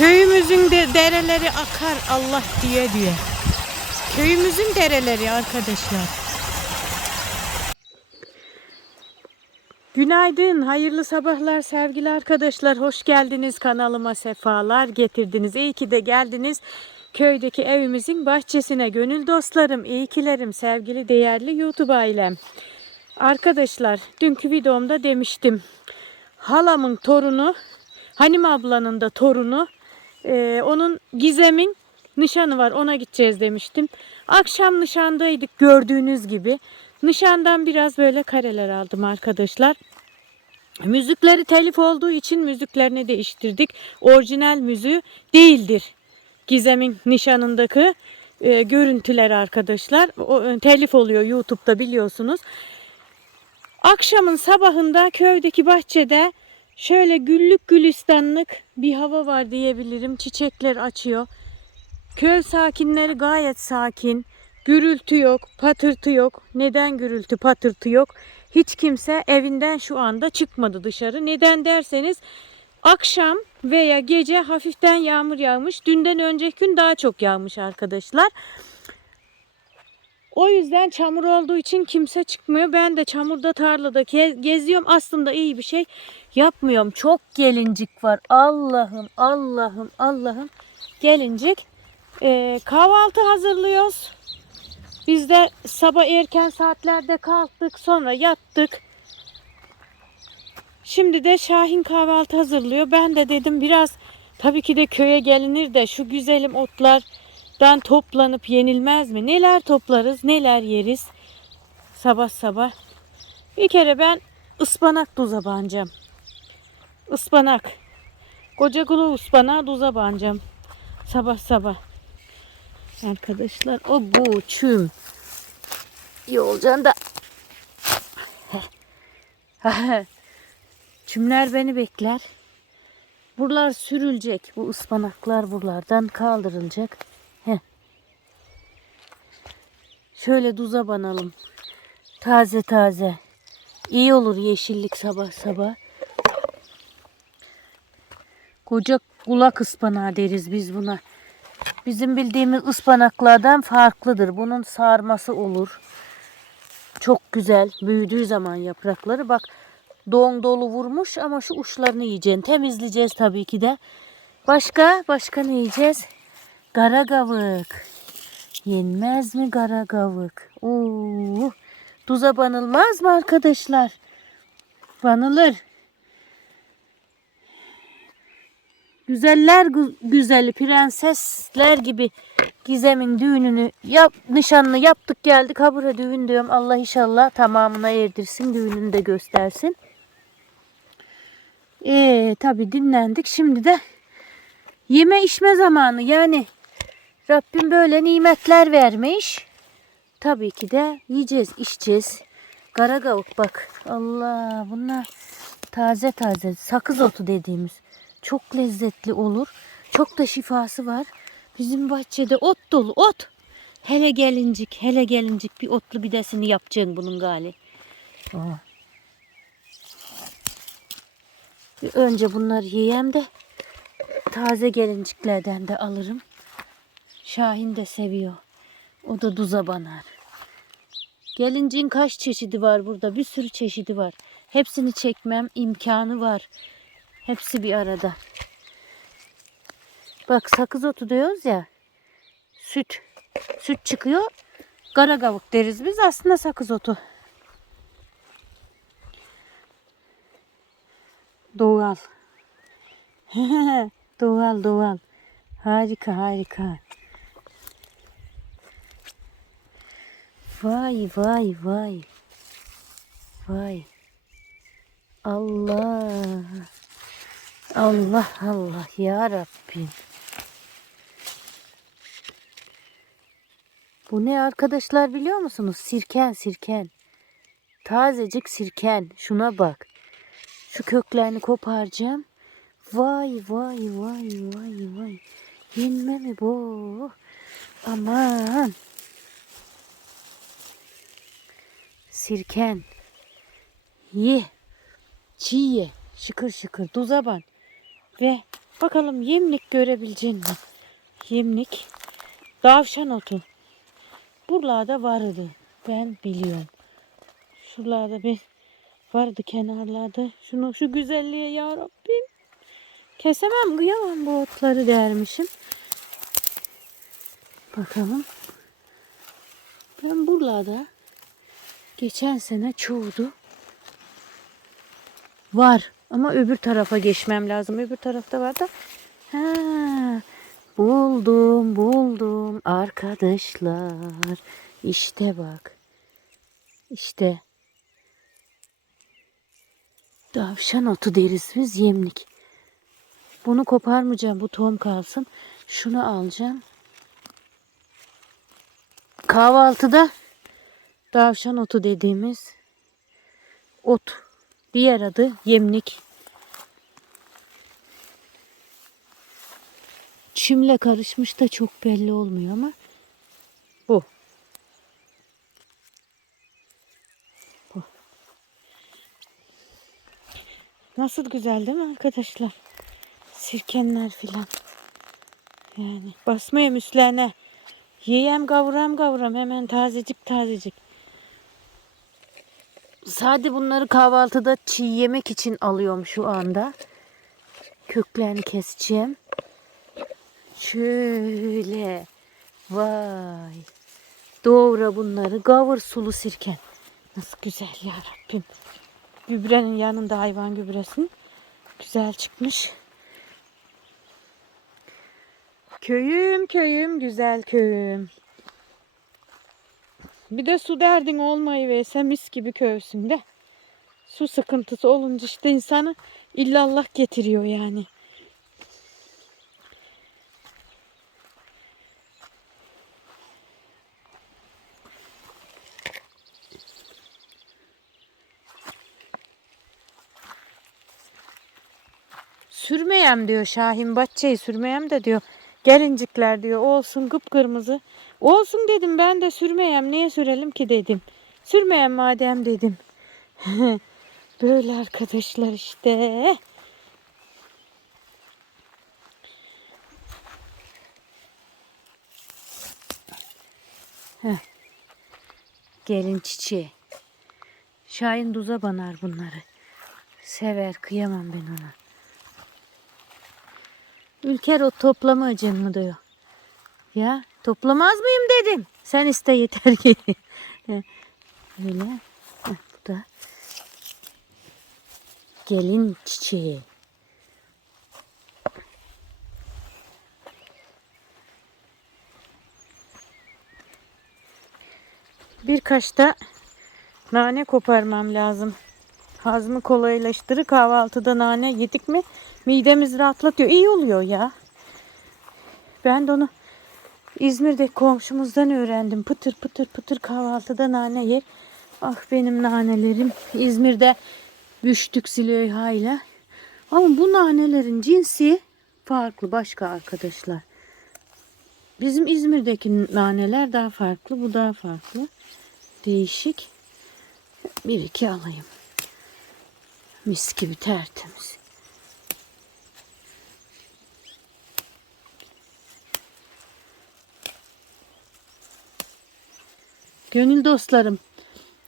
Köyümüzün de dereleri akar Allah diye diye. Köyümüzün dereleri arkadaşlar. Günaydın, hayırlı sabahlar sevgili arkadaşlar. Hoş geldiniz kanalıma sefalar getirdiniz. İyi ki de geldiniz. Köydeki evimizin bahçesine gönül dostlarım, iyi kilerim, sevgili değerli YouTube ailem. Arkadaşlar dünkü videomda demiştim. Halamın torunu, Hanim ablanın da torunu, e, onun Gizem'in nişanı var ona gideceğiz demiştim. Akşam nişandaydık gördüğünüz gibi. Nişandan biraz böyle kareler aldım arkadaşlar. Müzikleri telif olduğu için müziklerini değiştirdik. Orijinal müziği değildir. Gizem'in nişanındaki e, görüntüler arkadaşlar. O, e, telif oluyor YouTube'da biliyorsunuz. Akşamın sabahında köydeki bahçede şöyle güllük gülistanlık bir hava var diyebilirim. Çiçekler açıyor. Köy sakinleri gayet sakin. Gürültü yok, patırtı yok. Neden gürültü, patırtı yok? Hiç kimse evinden şu anda çıkmadı dışarı. Neden derseniz akşam veya gece hafiften yağmur yağmış. Dünden önceki gün daha çok yağmış arkadaşlar. O yüzden çamur olduğu için kimse çıkmıyor. Ben de çamurda tarlada geziyorum. Aslında iyi bir şey yapmıyorum. Çok gelincik var. Allah'ım, Allah'ım, Allah'ım. Gelincik. Ee, kahvaltı hazırlıyoruz. Biz de sabah erken saatlerde kalktık. Sonra yattık. Şimdi de Şahin kahvaltı hazırlıyor. Ben de dedim biraz tabii ki de köye gelinir de şu güzelim otlardan toplanıp yenilmez mi? Neler toplarız, neler yeriz sabah sabah. Bir kere ben ıspanak duza banacağım. Ispanak. Koca kulu ıspanağı duza banacağım. Sabah sabah. Arkadaşlar o bu çüm. İyi olacaksın da. Çümler beni bekler. Buralar sürülecek. Bu ıspanaklar buralardan kaldırılacak. Heh. Şöyle duza banalım. Taze taze. İyi olur yeşillik sabah sabah. Koca kulak ıspanağı deriz biz buna. Bizim bildiğimiz ıspanaklardan farklıdır. Bunun sarması olur. Çok güzel. Büyüdüğü zaman yaprakları bak don dolu vurmuş ama şu uçlarını yiyeceksin. Temizleyeceğiz tabii ki de. Başka? Başka ne yiyeceğiz? Garagavık. Yenmez mi garagavık? Oo, tuza banılmaz mı arkadaşlar? Banılır. Güzeller gü- güzeli prensesler gibi Gizem'in düğününü yap, nişanını yaptık geldik. Ha buraya düğün diyorum. Allah inşallah tamamına erdirsin. Düğününü de göstersin. Ee, tabi dinlendik. Şimdi de yeme içme zamanı. Yani Rabbim böyle nimetler vermiş. Tabii ki de yiyeceğiz, içeceğiz. Garagavuk bak. Allah bunlar taze taze sakız otu dediğimiz. Çok lezzetli olur. Çok da şifası var. Bizim bahçede ot dolu ot. Hele gelincik, hele gelincik bir otlu bidesini yapacaksın bunun gali. Aa. Bir önce bunları yiyeyim de taze gelinciklerden de alırım. Şahin de seviyor. O da duza banar. Gelincin kaç çeşidi var burada? Bir sürü çeşidi var. Hepsini çekmem imkanı var. Hepsi bir arada. Bak sakız otu diyoruz ya. Süt. Süt çıkıyor. Kara kavuk deriz biz. Aslında sakız otu. Doğal. doğal doğal. Harika harika. Vay vay vay. Vay. Allah. Allah Allah ya Rabbim. Bu ne arkadaşlar biliyor musunuz? Sirken sirken. Tazecik sirken. Şuna bak. Şu köklerini koparacağım. Vay vay vay vay vay. Yenme mi bu? Aman. Sirken. Ye. Çiğ ye. Şıkır şıkır. Tuza ban. Ve bakalım yemlik görebilecek mi? Yemlik. Tavşan otu. Buralarda vardı. Ben biliyorum. Şuralarda bir vardı kenarlarda. Şunu şu güzelliğe ya Rabbim. Kesemem kıyamam bu otları dermişim. Bakalım. Ben buralarda geçen sene çoğudu. Var ama öbür tarafa geçmem lazım. Öbür tarafta var da. Ha, buldum buldum arkadaşlar. İşte bak. İşte. Tavşan otu deriz biz yemlik. Bunu koparmayacağım. Bu tohum kalsın. Şunu alacağım. Kahvaltıda tavşan otu dediğimiz ot. Diğer adı yemlik. Çimle karışmış da çok belli olmuyor ama bu. Bu. Nasıl güzel değil mi arkadaşlar? Sirkenler filan. Yani basmayayım üstlerine. Yiyem kavuram kavuram hemen tazecik tazecik. Sade bunları kahvaltıda çiğ yemek için alıyorum şu anda. Köklerini keseceğim. Şöyle. Vay. Doğra bunları. Kavur sulu sirken. Nasıl güzel ya Rabbim. Gübrenin yanında hayvan gübresin. Güzel çıkmış. Köyüm köyüm güzel köyüm. Bir de su derdin olmayı verse mis gibi kövsün de. Su sıkıntısı olunca işte insanı illallah getiriyor yani. Sürmeyem diyor Şahin Bahçe'yi sürmeyem de diyor. Gelincikler diyor olsun kıpkırmızı. Olsun dedim ben de sürmeyem niye sürelim ki dedim. Sürmeyem madem dedim. Böyle arkadaşlar işte. Gelin çiçeği. Şahin duza banar bunları. Sever kıyamam ben ona. Ülker o toplamacın mı diyor. Ya toplamaz mıyım dedim. Sen iste yeter ki. Öyle. Bu da gelin çiçeği. Birkaç da nane koparmam lazım. Hazmı kolaylaştırır. Kahvaltıda nane yedik mi midemiz rahatlatıyor. İyi oluyor ya. Ben de onu İzmir'de komşumuzdan öğrendim. Pıtır pıtır pıtır kahvaltıda nane yer. Ah benim nanelerim. İzmir'de Büştük Züleyha ile. Ama bu nanelerin cinsi farklı başka arkadaşlar. Bizim İzmir'deki naneler daha farklı. Bu daha farklı. Değişik. Bir iki alayım. Mis gibi tertemiz. Gönül dostlarım.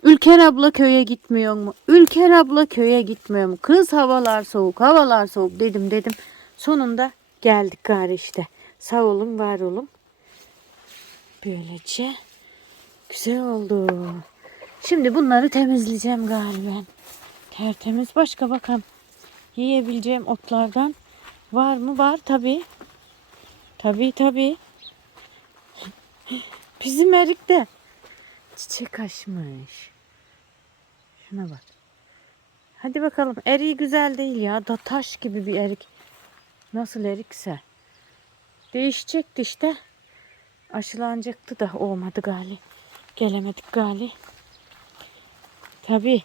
Ülker abla köye gitmiyor mu? Ülker abla köye gitmiyor mu? Kız havalar soğuk, havalar soğuk dedim dedim. Sonunda geldik gari işte. Sağ olun, var olun. Böylece güzel oldu. Şimdi bunları temizleyeceğim galiba. Tertemiz. Başka bakalım. Yiyebileceğim otlardan var mı? Var tabi. Tabi tabi. Bizim erikte çiçek açmış. Şuna bak. Hadi bakalım. Eriği güzel değil ya. Da taş gibi bir erik. Nasıl erikse. Değişecekti işte. Aşılanacaktı da olmadı gali. Gelemedik gali. Tabii.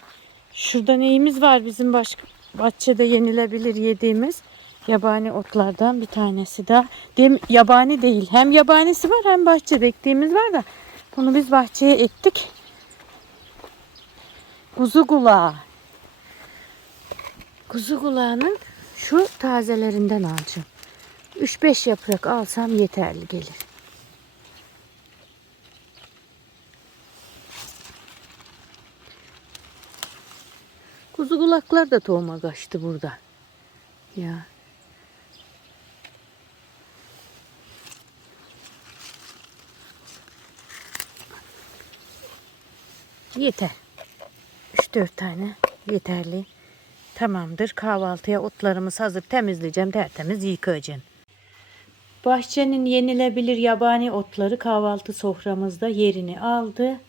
Şurada neyimiz var bizim başka bahçede yenilebilir yediğimiz yabani otlardan bir tanesi de. Dem yabani değil. Hem yabanisi var hem bahçede ektiğimiz var da bunu biz bahçeye ektik. Kuzu kulağı. Kuzu kulağının Şu tazelerinden alacağım. 3-5 yaprak alsam yeterli gelir. Kuzu kulaklar da tohuma kaçtı burada. Ya. Yeter. 3-4 tane yeterli. Tamamdır. Kahvaltıya otlarımız hazır. Temizleyeceğim. Tertemiz yıkayacağım. Bahçenin yenilebilir yabani otları kahvaltı soframızda yerini aldı.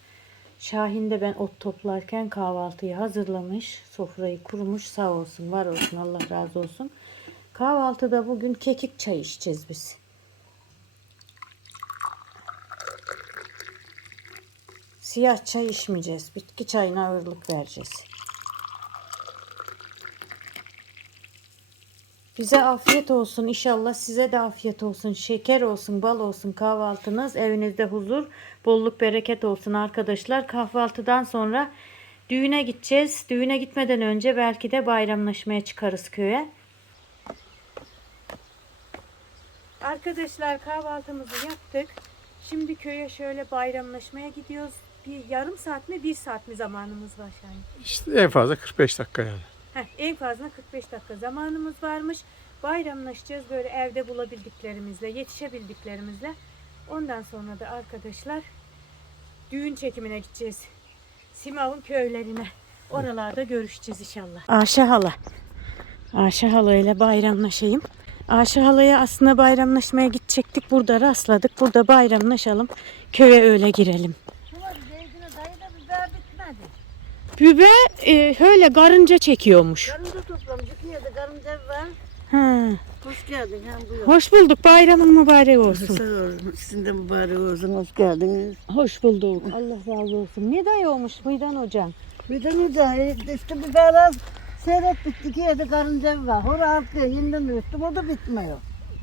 Şahin de ben ot toplarken kahvaltıyı hazırlamış. Sofrayı kurmuş. Sağ olsun, var olsun. Allah razı olsun. Kahvaltıda bugün kekik çay içeceğiz biz. Siyah çay içmeyeceğiz. Bitki çayına ağırlık vereceğiz. Bize afiyet olsun inşallah size de afiyet olsun. Şeker olsun, bal olsun kahvaltınız. Evinizde huzur, bolluk, bereket olsun arkadaşlar. Kahvaltıdan sonra düğüne gideceğiz. Düğüne gitmeden önce belki de bayramlaşmaya çıkarız köye. Arkadaşlar kahvaltımızı yaptık. Şimdi köye şöyle bayramlaşmaya gidiyoruz. Bir yarım saat mi bir saat mi zamanımız var Şahin? İşte en fazla 45 dakika yani. Heh, en fazla 45 dakika zamanımız varmış. Bayramlaşacağız böyle evde bulabildiklerimizle, yetişebildiklerimizle. Ondan sonra da arkadaşlar düğün çekimine gideceğiz. Simav'ın köylerine. Oralarda görüşeceğiz inşallah. Ayşe hala. Ayşe hala ile bayramlaşayım. Ayşe halaya aslında bayramlaşmaya gidecektik. Burada rastladık. Burada bayramlaşalım. Köye öyle girelim. Biber e, öyle karınca çekiyormuş. Karınca toplamış. İki yerde karınca var. Ha. Hoş geldin. Hem. Hoş bulduk. Bayramın mübarek olsun. Sağ olun. Sizin de mübarek olsun. Hoş geldiniz. Hoş bulduk. Allah razı olsun. Ne dayıyormuş Meydan hocam? Bir de ne de işte biberler seyrettik. İki yerde karınca var. Hora halkı yeniden ürettim. O da bitmiyor.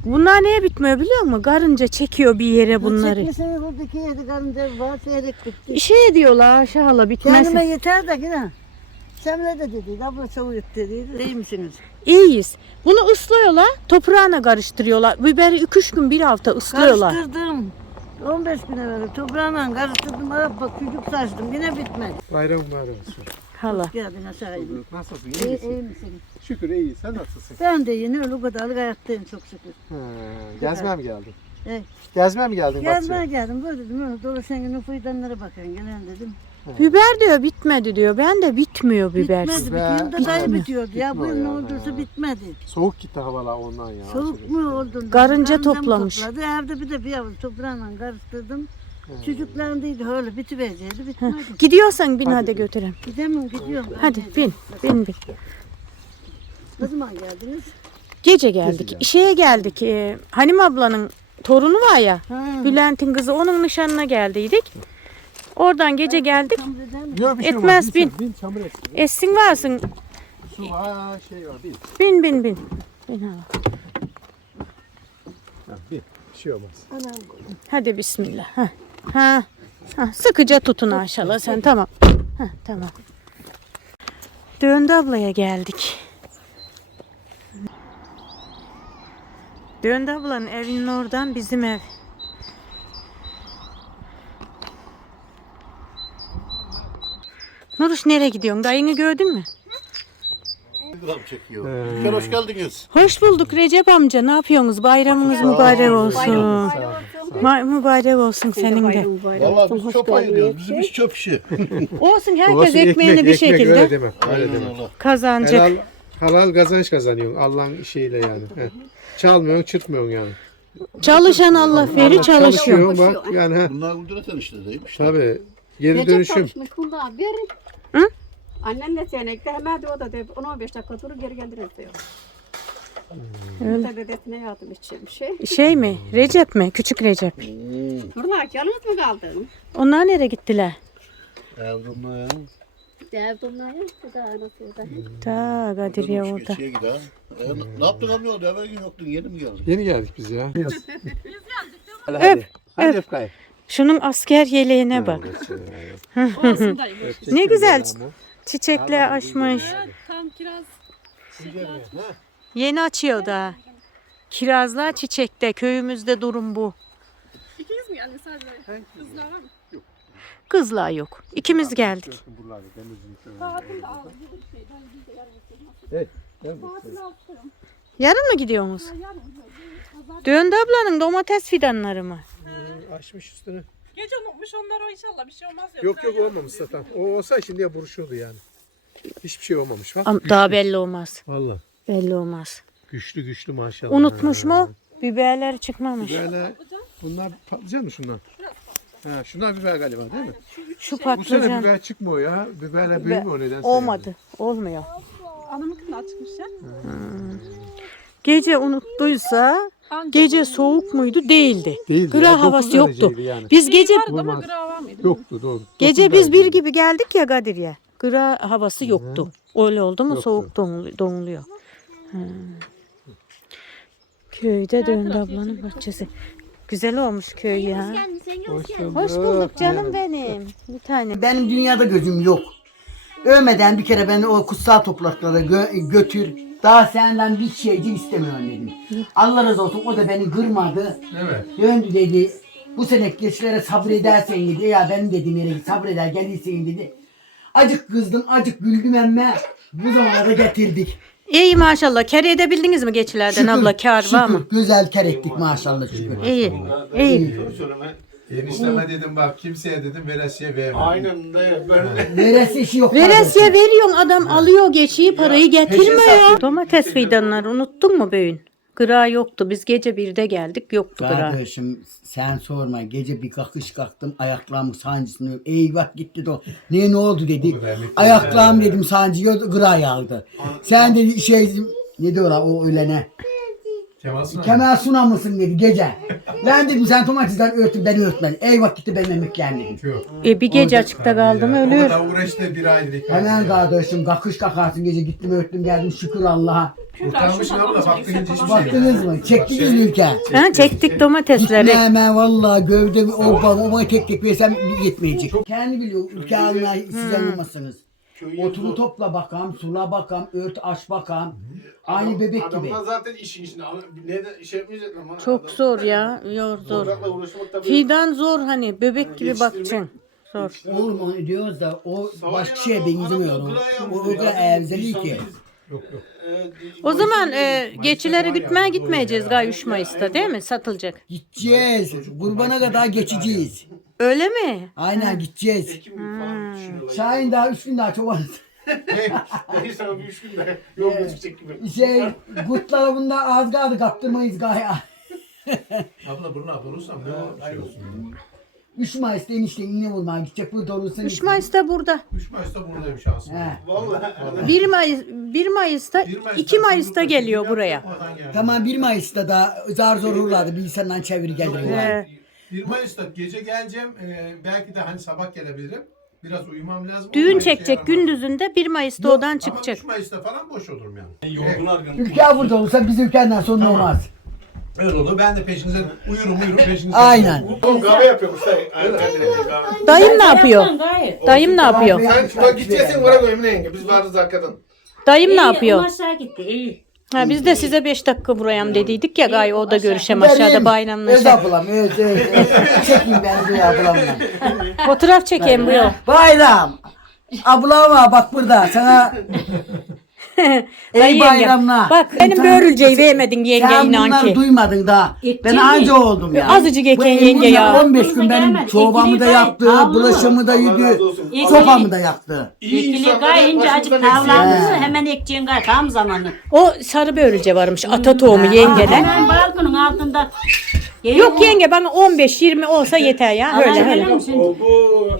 Bunlar neye bitmiyor biliyor musun? Karınca çekiyor bir yere bunları. Çekmeseniz orada iki yerde karınca var. Seyrek bitti. Şey diyorlar Ayşe hala bitmez. Kendime yeter de yine. Semre de dedi. Abla çabuk et dedi. İyi misiniz? İyiyiz. Bunu ıslıyorlar, toprağına karıştırıyorlar. Biberi 2-3 gün bir hafta ıslıyorlar. Karıştırdım. 15 gün evvel toprağla karıştırdım. Arap bak çocuk saçtım. Yine bitmedi. Bayram mübarek olsun. Hala. Hoş geldin aşağı in. Nasılsın? İyi, İyi misin? iyi misin? Şükür iyi. Sen nasılsın? Ben de yeni öyle kadarlık ayaktayım çok şükür. Ha, gezmeye mi geldin? Evet. Gezmeye mi geldin? Gezmeye geldim böyle dedim öyle dolaşan gün fidanlara bakın gelen dedim. Biber diyor bitmedi diyor. Ben de bitmiyor biber. Bitmedi bir Biber yılda dayı bitmiyor. bitiyordu ya bu Bitmiyor yıl ne ya, olduysa bitmedi. Soğuk gitti havalar ondan ya. Soğuk mu oldu? Karınca mı toplamış. Topladı. Evde bir de bir avuç toprağla karıştırdım. Çocuklarındaydı öyle bitiverceydi bitmedi. Gidiyorsan bin Hadi götüreyim. Gidemem gidiyorum. Hadi bin, bin bin. Ne zaman geldiniz? Gece geldik. geldik. Şeye geldik. E, Hanim ablanın torunu var ya. Ha. Bülent'in kızı onun nişanına geldiydik. Oradan gece geldik. Yok bir şey Etmez, olmaz. bin. Bin çamur etsin. Essin varsın. Su var şey var bin. Bin bin bin. bin. Ha, bin. Bir şey olmaz. Hadi bismillah. Ha. Ha. ha. Sıkıca tutun aşağıla sen tamam. Ha, tamam. Döndü ablaya geldik. Döndü ablanın evinin oradan bizim ev. Nuruş nereye gidiyorsun? Dayını gördün mü? Gram çekiyor. Ee... hoş geldiniz. Hoş bulduk Recep amca. Ne yapıyorsunuz? Bayramınız mübarek olsun. Ma- mübarek olsun senin de. Vallahi biz çöp ayırıyoruz. Bizim iş çöp işi. Olsun herkes Olsun, ekmeğini ekmek, bir ekmek, şekilde Öyle deme. Öyle Aynen deme. öyle. kazanacak. Helal, halal kazanç kazanıyorsun Allah'ın işiyle yani. Heh. Çalmıyorsun, çırpmıyorsun yani. Çalışan Allah veri çalışıyor. Çalışıyorsun bak yani ha. Bunlar Kudret enişte değil mi işte? Tabii. Geri Recep dönüşüm. verin. Hı? Annem de senekte hemen de o da de 10-15 dakika durur geri geldiniz diyor. Öyle. Öyle. Dedesine yardım edeceğim bir şey. Şey mi? Recep mi? Küçük Recep. Nurlar yalnız mı kaldın? Onlar nereye gittiler? Erzurum'da ya. Değer durmaya. Bu da anası da. Ta Kadiriye Dönmüş orada. geçiye gider. E, ne yaptın amca orada? Evvel gün yoktun. Yeni mi geldin? Yeni geldik biz ya. Öp. Öp. Şunun asker yeleğine bak. Olsun dayı. Ne güzel çiçekler açmış. Tam kiraz. Yeni açıyor da. Kirazlar çiçekte. Köyümüzde durum bu. İkiniz mi geldiniz sadece? Kızlar var mı? Kızlar yok. İkimiz geldik. Tatil de aldı. Bir şeyden biz de yarın istedim. Mı gidiyorsunuz? Yarın. Döndü ablanın domates fidanları mı? Açmış üstüne. Gece unutmuş onlar o inşallah bir şey olmaz. Yok yok olmamış zaten. O olsa şimdiye buruşurdu yani. Hiçbir şey olmamış bak. Am- Daha belli olmaz. Valla. Belli olmaz. Güçlü güçlü maşallah. Unutmuş Ha. mu? Biberleri çıkmamış. Böyle bunlar patlıcan mı şunlar? Ha, şunlar biber galiba değil mi? Şu Bu sene patlıcan biber çıkmıyor ya. Biberle büyümüyor nedense. olmadı. Olmuyor. Anamınkından çıkmış ya. Gece unuttuysa gece soğuk muydu? Değildi. Değildi Gıra ya, havası yoktu. yani. Biz gece mıydı? Yoktu doğru. gece biz bir gibi geldik ya Kadir'ye. Gıra havası yoktu. Öyle oldu mu Yoktu. soğuk donul- donuluyor. Köyde döndü ablanın bahçesi. Güzel olmuş köy ya. Hoş bulduk. Hoş bulduk canım benim. Bir tane. Benim dünyada gözüm yok. Ölmeden bir kere beni o kutsal topraklara gö- götür. Daha senden bir şeycik istemiyorum dedim. Allah razı olsun o da beni kırmadı. Evet. Döndü dedi. Bu sene geçlere sabredersen dedi. Ya benim dediğim yere sabreder gelirsin dedi. Acık kızdım, acık güldüm emme. Bu zamana da getirdik. İyi maşallah. Kere edebildiniz mi geçilerden abla? Kar var mı? şükür, güzel kerektik maşallah şükür. İyi. İyi. Enişteme dedim bak kimseye dedim veresiye verme. Aynen de ben Neresi işi yok. Veresiye veriyorsun adam alıyor geçiyi parayı getirmiyor. Domates fidanları unuttun mu böğün? Gıra yoktu. Biz gece birde geldik yoktu gıra. Kardeşim sen sorma gece bir kalkış kalktım ayaklarımın sancısını eyvah gitti de o. ne ne oldu dedi. Ayaklarım dedim sancıyor gıra yağdı. Sen dedi şey ne diyorlar o ölene. Kemal Sunal. Kemal Sunal mısın dedi gece. ben dedim sen domatesden örtün beni örtmedin. Eyvah gitti benim emeklerim. Yok. E bir gece açıkta kaldım O ölür. kadar uğraştı bir aylık. Hemen kardeşim kalkış kalkarsın gece gittim örttüm geldim şükür Allah'a. Kurtarmışsın abla baktın hiç hiçbir şey. Baktınız mı? Çektiniz mi ülke? Ha, çektik Gitme domatesleri. hemen vallahi gövde o babama tek tek versem yetmeyecek. Kendi biliyor ülke almayı siz anlamazsınız. Otunu topla bakam, sula bakam, ört aç bakam. Aynı bebek gibi. Adamlar zaten işin içinde. Ne de şey yapmayacaklar ama. Çok zor ya. Yor zor. Toprakla uğraşmak. Fidan zor hani bebek gibi bakacaksın. Zor. Oğlum onu diyoruz da o Savaş başka şeye yalan, benzemiyor. adam O kadar evzeli ki. Yok yok. Ee, O zaman e, geçileri gütmeye gitmeyeceğiz gay 3 Mayıs'ta değil mi? Satılacak. Gideceğiz. Kurbana kadar geçeceğiz. Öyle mi? Aynen gideceğiz. Ekim falan düşünüyorlar. Şahin daha üç gün daha çoban. Ne sana bir üç günde yol gözükecek gibi. Şey, gutlara bunda az kaldı kaptırmayız gaya. Abla bunu abla olursam ne şey olsun. 3 Mayıs'ta enişte iğne vurmaya gidecek. Burada olursa 3 Mayıs'ta burada. 3 Mayıs'ta buradayım şansım. He. Vallahi. 1 Mayıs 1 Mayıs'ta 2 Mayıs'ta geliyor buraya. Tamam 1 Mayıs'ta da zar zor uğradı. Bir insandan çevir geliyor. Ee, 1 Mayıs'ta gece geleceğim. Ee, belki de hani sabah gelebilirim. Biraz uyumam lazım. düğün Ama çekecek şey yaramam. gündüzünde 1 Mayıs'ta odan Ama çıkacak. 3 Mayıs'ta falan boş olurum yani. Ülke burada olursa biz ülkeden sonra olmaz. Öyle olur. Ben de peşinize uyurum uyurum peşinize. Aynen. Oğlum kahve yapıyormuş. Dayı. Aynen kahve. Dayım ne yapıyor? Dayım ne yapıyor? Sen gideceksin oraya koy Emine yenge. Biz varız arkadan. Dayım ne yapıyor? aşağı gitti iyi. Ha biz de size 5 dakika burayam dediydik ya gay o da görüşem aşağıda Öz bayramlaşalım. ablam, öz öz. öz. Çekeyim beni bu ablamla. Fotoğraf çekeyim bu yol. Bayram. Ablama bak burada sana Yenge, bayramlar. Bak benim börülceyi vermedin yenge Sen inan bunları ki. duymadın daha. Ben anca oldum ya. Azıcık eken yenge ya. 15 gün benim Gelmedi. çoğbamı da İkili yaptı, gayet bulaşımı da Allah yedi, razı olsun. İkili- sopamı da yaktı. İyi İkili kayınca acık tavlandı He. hemen ekeceğin gay tam zamanı. O sarı börülce varmış ata tohumu yengeden. Hemen balkonun altında. Yok yenge bana 15-20 olsa yeter ya. Öyle öyle. Oldu.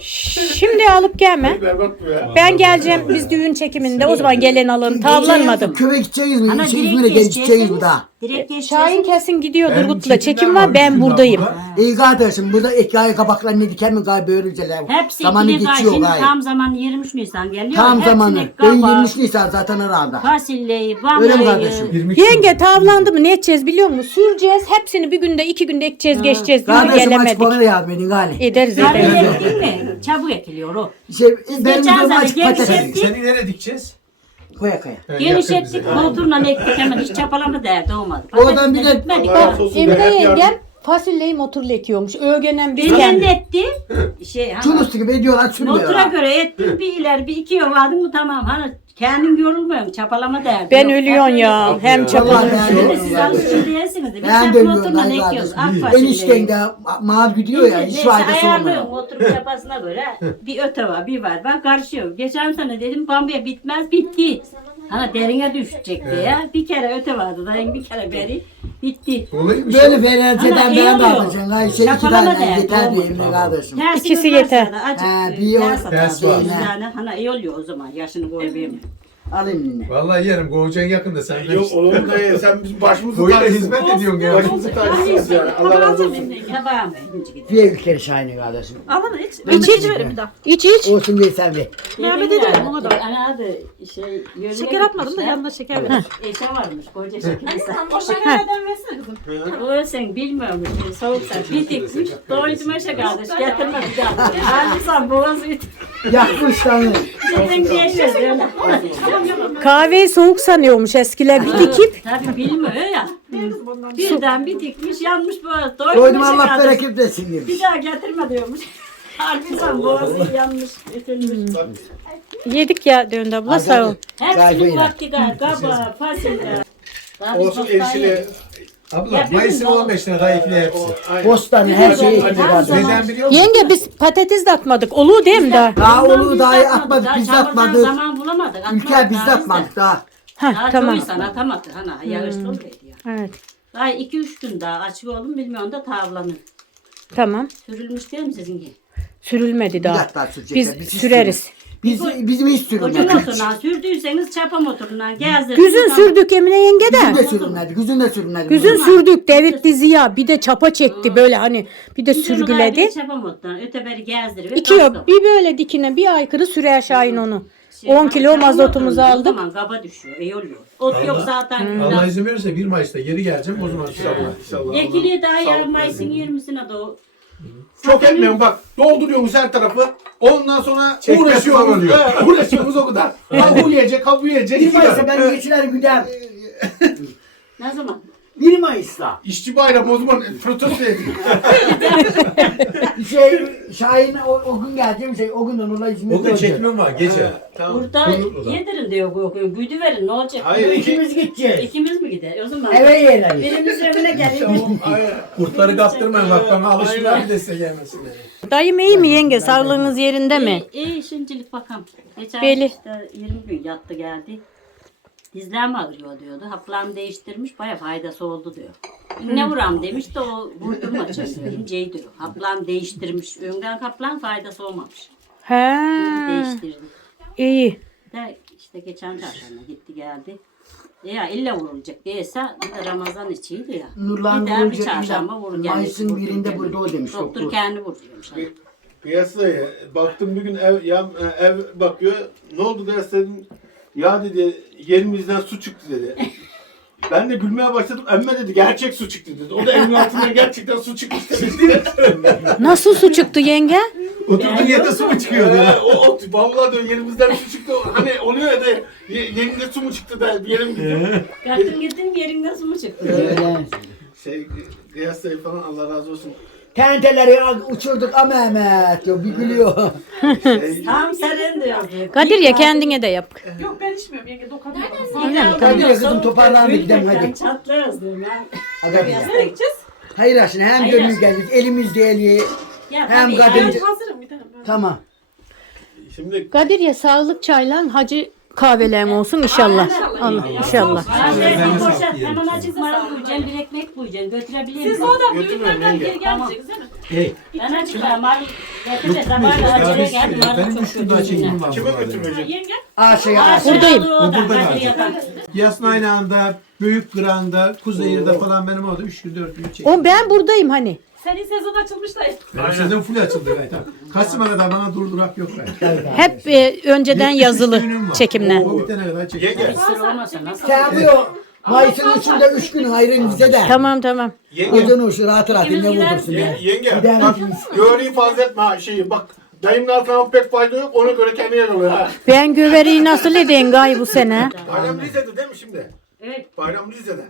Şimdi alıp gelme. Berbat bu ya. Ben geleceğim biz düğün çekiminde o zaman gelen alın tavlanmadım. Köye gideceğiz mi? Ana Şey, direkt İzmir'e gideceğiz mi geçeceksiniz. daha? Direkt geçeceğiz. Şahin kesin gidiyor Benim Durgut'la. çekimler Çekim var, ben buradayım. daha İyi kardeşim burada ekmeği kabaklar ne diker mi gay börülceler. Hepsi Zamanı ikili gay. geçiyor Şimdi gay. tam zamanı 23 Nisan geliyor. Tam Hepsini zamanı. Ben kabak, 23 Nisan zaten herhalde. Fasulyeyi, Öyle mi bamyayı. kardeşim? Yenge tavlandı mı ne edeceğiz biliyor musun? Süreceğiz hepsini bir günde iki günde ekeceğiz geçeceğiz. Düğüne Kardeşim aç gelemedik. bana da yardım edin gali. Ederiz ederiz. ektin mi? Çabuk ekiliyor o. Şey, benim geçen durum sene patates. Seni nereye dikeceğiz? Koya koya. He, Geniş yakın bize. ettik motorla ektik hemen hiç çapalama derdi olmadı. Oradan bir de- razı olsun. Emine yengem fasulyeyi motorla ekiyormuş. Öğgenen biz Biz kendi kendi. etti. Şey, hani, Tunus gibi ediyorlar motora sürmüyorlar. göre ettin bir ileri bir iki yol mı tamam. Hani kendin yorulmuyorsun çapalama derdi. Ben yok. ölüyorsun ya. Hem Vallahi çapalı. ben- Şimdi siz alışın diyesiniz de. Biz Ben de ay ekiyoruz. Ak kardeşim. fasulyeyi. Enişten de ma- mal gidiyor ya hiç faydası ayarlıyorum olmuyor. oturup yapasına göre bir öte var bir var ben karışıyorum. Geçen sene dedim bambuya bitmez bitti. Hani derine düşecek diye bir kere öte vardı dayım bir kere beri bitti. Olaymış Böyle. Fenerbahçe'den Ama iyi ben de oluyor. alacaksın. Ay şey iki tane yeter olmadı. diye Emine kardeşim. Tersimiz İkisi yeter. Ha, bir atar. ters var. Tane, hani iyi oluyor o zaman yaşını koyayım. Alayım yine. Vallahi yerim. Goğucan yakında sen. Yok olur da ya, sen bizim başımızı Boyuna tacısın. hizmet ediyorsun ya. Başımızı tacısınız yani. Allah razı olsun. Tabağım. Bir ülkeri şahane kardeşim. Alın Ben de hiç verin bir daha. İç iç. Olsun diye sen ver. Mehmet'e de verin ona da. Ana adı şey Şeker atmadım da yanına şeker verin. Eşe varmış koca şeker. O şekerlerden versene kızım. O sen bilmiyormuş. Soğuk sen bir dikmiş. Doydum eşe kardeş. Getirme bir daha. Hadi sen boğazı bitir. Yakmış lan. Sizin öyle. Kahveyi soğuk sanıyormuş eskiler bir dikip. Tabii bilmiyor ya. Birden bir dikmiş yanmış boğaz. Doydum, Doydum Allah kardeş. bereket versin demiş. Bir daha getirme diyormuş. Harbi sen boğazı yanmış. Bitirmiş. Yedik ya döndü abla sağ ol. Hepsinin vakti. Kaba, fasulye. Olsun erişine. Abla Mayıs'ın bizim 15'ine kayıklı hepsi. Bostan her şeyi. Neden biliyor musun? Yenge biz patates de atmadık. Oluğu değil mi daha? Daha onu daha atmadık Daha biz de atmadık. Zaman bulamadık. Ülker biz de daha atmadık daha. Ha Daha tamam. tamam. atamadık. Ana yağışlı oluyordu ya. Evet. Daha 2-3 gün daha açık oğlum bilmiyorum da tavlanır. Tamam. Sürülmüş değil mi sizinki? Sürülmedi Bir daha. dakika sürecekler. Biz hiç süreriz. Biz, bizim hiç sürülmedi. motoruna sürdüyseniz çapa motoruna gezdirin. Güzün sürdük Emine yenge Güzün de. de sürülmedi. Güzün de sürülmedi. Güzün sürdük. Devletti Ziya. Bir de çapa çekti böyle hani. Bir de sürgüledi. Çapa motoruna öteberi gezdir. İki yok. Bir böyle dikine bir aykırı sürer Şahin onu. 10 kilo mazotumuzu aldık. O zaman gaba düşüyor. iyi oluyor. Ot yok zaten. Allah izin verirse 1 Mayıs'ta geri geleceğim. O zaman inşallah. İnşallah. Ekiliği daha ya Mayıs'ın 20'sine doğru. Çok etmiyorum bak. Dolduruyoruz her tarafı. Ondan sonra Çekmesi uğraşıyoruz. He, uğraşıyoruz o kadar. Ha bu yiyecek, ha bu yiyecek. Bir Mayıs'ta ben geçiler güder. Ne zaman? 1 Mayıs'ta. İşçi bayramı o zaman protesto edin. Şey Şahin o, o gün geleceğim şey o günden olay İzmir'de O gün olacak. çekimim var gece. tamam. Burada yedirin diyor kokuyor. Büyüdü verin ne olacak? Hayır iki. İkimiz gideceğiz. İkimiz mi gider? O zaman Eve yiyelim. birimiz evine. Tamam, hayır. Kurtları kaptırmayın bak bana alışırlar bir de size gelmesinler. Dayım iyi mi yenge? Sağlığınız yerinde mi? İyi, iyi şimdilik bakalım. Geçen Belli. işte 20 gün yattı geldi. Dizlerim ağrıyor diyordu. Haplarımı değiştirmiş baya faydası oldu diyor. Ne vuram demiş de o vurdurma diyor. İnceyi diyor. Haplarımı değiştirmiş. Önden haplan faydası olmamış. He. Değiştirdi. İyi. De işte geçen çarşamba gitti geldi. E ya illa vurulacak değilse bir de Ramazan içiydi ya. Nurlan bir daha bir çarşamba vur gelmiş. Mayıs'ın birinde burada o demiş Doktor kendi vur diyormuş. hani. Piyasaya baktım bir gün ev ya, ev bakıyor. Ne oldu dedim. Ya dedi yerimizden su çıktı dedi. Ben de gülmeye başladım. Emme dedi gerçek su çıktı dedi. O da evin altından gerçekten su çıkmış dedi. Nasıl su çıktı yenge? Oturduğun yerde su mu çıkıyor Ee, diyor. o, o vallahi diyor yerimizden su çıktı. Hani oluyor ya da ye, yerinde su mu çıktı da bir yerim gidiyor. Kalktın gittin yerinden su mu çıktı? Öyle. Şey Kıyas Bey falan Allah razı olsun. Tenteleri uçurduk ama Mehmet diyor bir gülüyor. Şey, Tam serin diyor. Kadir ya kendine de yap. Yok ben içmiyorum yenge dokanmıyorum. Mi? Hadi kızım toparlan da gidelim hadi. Çatlıyoruz diyorum ben. Hadi. Nereye gideceğiz? Hayır aşkına hem Hayır gönül aşkına. geldik elimizde eli. Ya Hem tabii kadın- ya. Ben hazırım bir tane. Tamam. şimdi Kadir ya sağlık çaylan hacı kahvelerim olsun inşallah. Allah inşallah. Ellerine sağlık diyelim. hemen acı ısmarı koyacaksın, bir ekmek koyacaksın, götürebilir Siz misin? oradan Götürmüyorum büyüklerden geri gelmeyeceksiniz değil mi? Hey. Ben acele Daha Benim çok üç gün daha çekimim kötü. var. kime bu arada. götürmeyecek? Yenge. Aşağıya. Buradayım. O burada Kadir gelecek. yatar. Yasın aynı anda Büyük Gran'da, Kuzeyir'de falan benim orada 3 gün 4 gün çektim. O ben buradayım hani. Senin sezon açılmış da. Benim sezon full açıldı gayet. Kasım'a kadar bana durdurak yok gayet. Hep e, önceden yazılı çekimler. O bitene kadar çektim. Yenge. Bir sürü olmasa nasıl? Sen bu Mayıs'ın üçünde üç gün ayrın bize de. Tamam tamam. Yenge. Kocanı hoş rahat rahat ne vurdursun ya. Ye- Yenge. Gider Bak misiniz? göreyi fazla etme ha şeyi bak. Dayımın altına pek fayda yok. Ona göre kendine yalıyor ha. Ben göveriyi nasıl edeyim gay bu sene? Bayram Rize'de değil mi şimdi? Evet. Bayram Rize'de.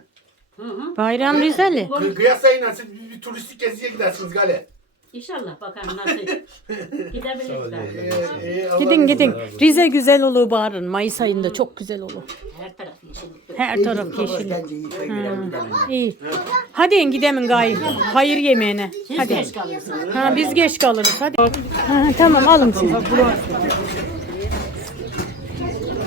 Bayram Rizeli. Kı- Kıyaslayın siz bir, bir turistik geziye gidersiniz gale. İnşallah bakalım nasıl gidebiliriz belki. Ee, e, Allah Gidin razı gidin. olsun. Rize güzel olur bağırın. Mayıs ayında çok güzel olur. Her taraf yeşillik. Her taraf yeşil. Bence iyi köy. Hadi gidelim gay. Hayır yemeğine. Hadi. Geç. Ha, biz geç kalırız. Hadi. Ha, tamam alın siz.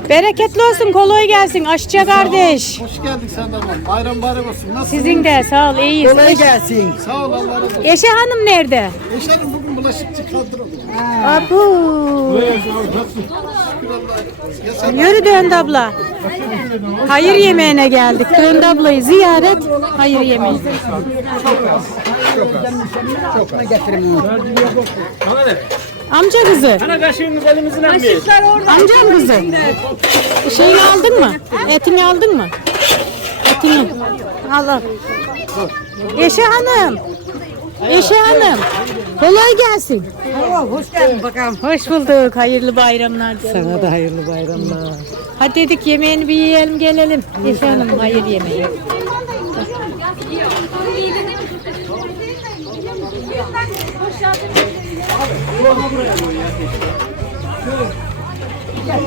Bereketli olsun, kolay gelsin aşçı kardeş. Hoş geldin sen de bak. Bayram bayram olsun. Nasılsın? Sizin de sağ ol, iyiyiz. Kolay Eş- gelsin. Sağ ol Allah razı olsun. Eşe hanım nerede? Eşerim bugün bulaşıkçı kaldırıldı. Abu. Ya sen Yürü Döndü abla. Hayır yemeğine geldik. Döndü ablayı ziyaret. Hayır yemeği. Amca kızı. Ana kaşığınız elimizin Amcam kızı. Şeyini aldın mı? Etini aldın mı? Etini. Allah. Eşe hanım. Eşe hanım. Kolay gelsin. hoş geldin bakalım. Hoş bulduk. Hayırlı bayramlar. Sana da hayırlı bayramlar. Hadi dedik yemeğini bir yiyelim gelelim. Eşe hanım hayır yemeği.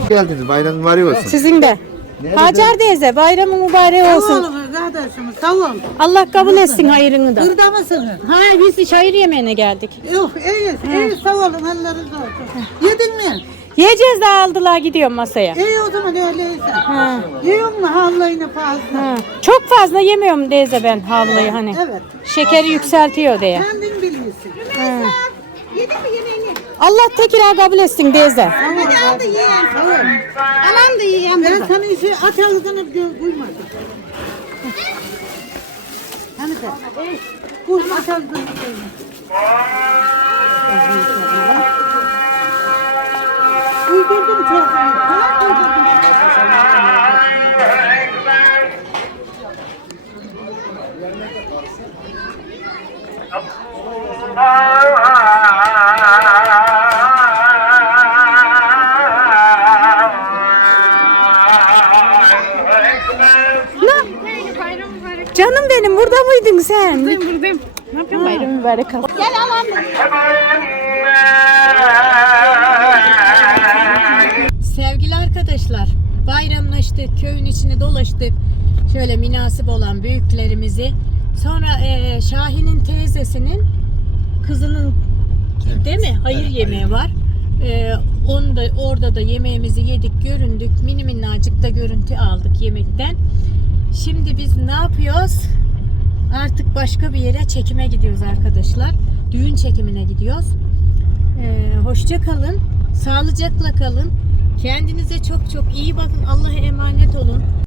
Geldiniz. Bayram mübarek olsun. Sizin de. Hacer teyze bayramın mübarek olsun. Oğlum kardeşim sağ ol. Allah kabul etsin hayrını da. Burada mısınız? Ha biz hiç hayır yemeğine geldik. Yok iyiyiz. İyi sağ olun. Elleriniz olsun. Yedin mi? Yiyeceğiz de aldılar gidiyor masaya. İyi o zaman öyleyse. Ha, Yiyor mu havlayını fazla? ha. Çok fazla yemiyorum teyze ben havlayı hani. Evet. Şekeri yükseltiyor diye. Kendin biliyorsun. Yedin mi? Allah tekrar kabul etsin teyze. Hadi aldı yiyen. Sağ ol. Alan da yiyen Ben sana işi aç ağzını duymadım. Hani de. Bu aç ağzını Uydurdum çocuğu. Ha, mıydın sen? Buradayım buradayım. Ne yapıyorsun bayram mübarek olsun. Sevgili arkadaşlar, bayramlaştık, köyün içine dolaştık. Şöyle münasip olan büyüklerimizi. Sonra eee, Şahin'in teyzesinin kızının değil mi? Hayır yemeği var. Eee onu da orada da yemeğimizi yedik, göründük. Mini minnacık da görüntü aldık yemekten. Şimdi biz ne yapıyoruz? Artık başka bir yere çekime gidiyoruz arkadaşlar. Düğün çekimine gidiyoruz. Ee, hoşça kalın. Sağlıcakla kalın. Kendinize çok çok iyi bakın. Allah'a emanet olun.